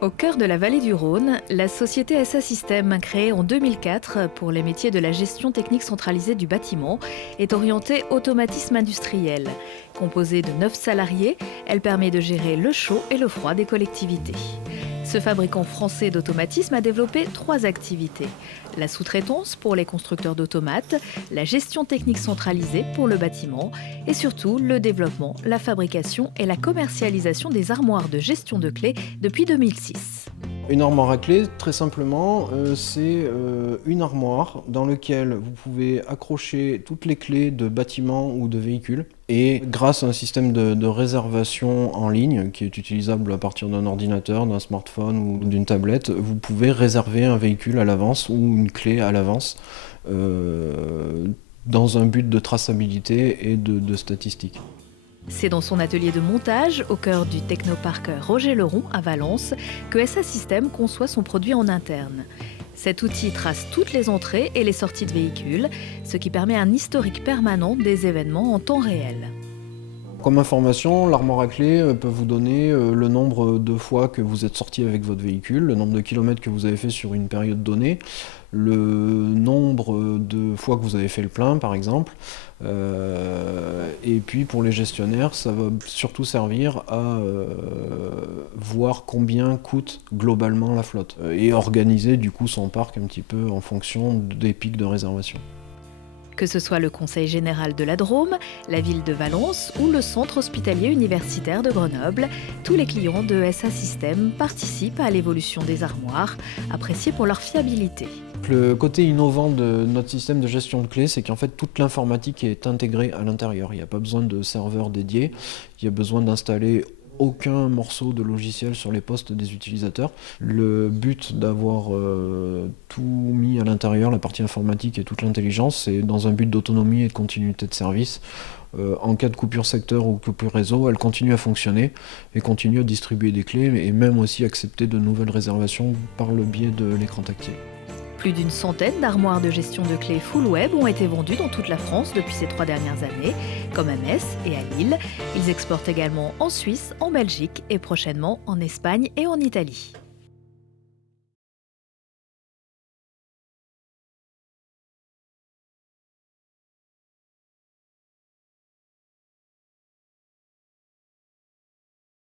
Au cœur de la vallée du Rhône, la société SA Systèmes, créée en 2004 pour les métiers de la gestion technique centralisée du bâtiment, est orientée automatisme industriel. Composée de 9 salariés, elle permet de gérer le chaud et le froid des collectivités. Ce fabricant français d'automatisme a développé 3 activités. La sous-traitance pour les constructeurs d'automates, la gestion technique centralisée pour le bâtiment et surtout le développement, la fabrication et la commercialisation des armoires de gestion de clés depuis 2006. Une armoire à clés, très simplement, c'est une armoire dans laquelle vous pouvez accrocher toutes les clés de bâtiments ou de véhicules. Et grâce à un système de réservation en ligne qui est utilisable à partir d'un ordinateur, d'un smartphone ou d'une tablette, vous pouvez réserver un véhicule à l'avance ou une clé à l'avance dans un but de traçabilité et de statistiques. C'est dans son atelier de montage, au cœur du technoparc Roger Leron à Valence, que SA Systèmes conçoit son produit en interne. Cet outil trace toutes les entrées et les sorties de véhicules, ce qui permet un historique permanent des événements en temps réel. Comme information, l'armoire à clés peut vous donner le nombre de fois que vous êtes sorti avec votre véhicule, le nombre de kilomètres que vous avez fait sur une période donnée, le nombre de fois que vous avez fait le plein par exemple. Et puis pour les gestionnaires, ça va surtout servir à voir combien coûte globalement la flotte et organiser du coup son parc un petit peu en fonction des pics de réservation. Que ce soit le Conseil général de la Drôme, la ville de Valence ou le centre hospitalier universitaire de Grenoble, tous les clients de SA Systèmes participent à l'évolution des armoires, appréciées pour leur fiabilité. Le côté innovant de notre système de gestion de clés, c'est qu'en fait toute l'informatique est intégrée à l'intérieur. Il n'y a pas besoin de serveurs dédiés, il y a besoin d'installer aucun morceau de logiciel sur les postes des utilisateurs. Le but d'avoir tout mis à l'intérieur, la partie informatique et toute l'intelligence, c'est dans un but d'autonomie et de continuité de service. En cas de coupure secteur ou coupure réseau, elle continue à fonctionner et continue à distribuer des clés et même aussi accepter de nouvelles réservations par le biais de l'écran tactile. Plus d'une centaine d'armoires de gestion de clés full web ont été vendues dans toute la France depuis ces 3 dernières années, comme à Metz et à Lille. Ils exportent également en Suisse, en Belgique et prochainement en Espagne et en Italie.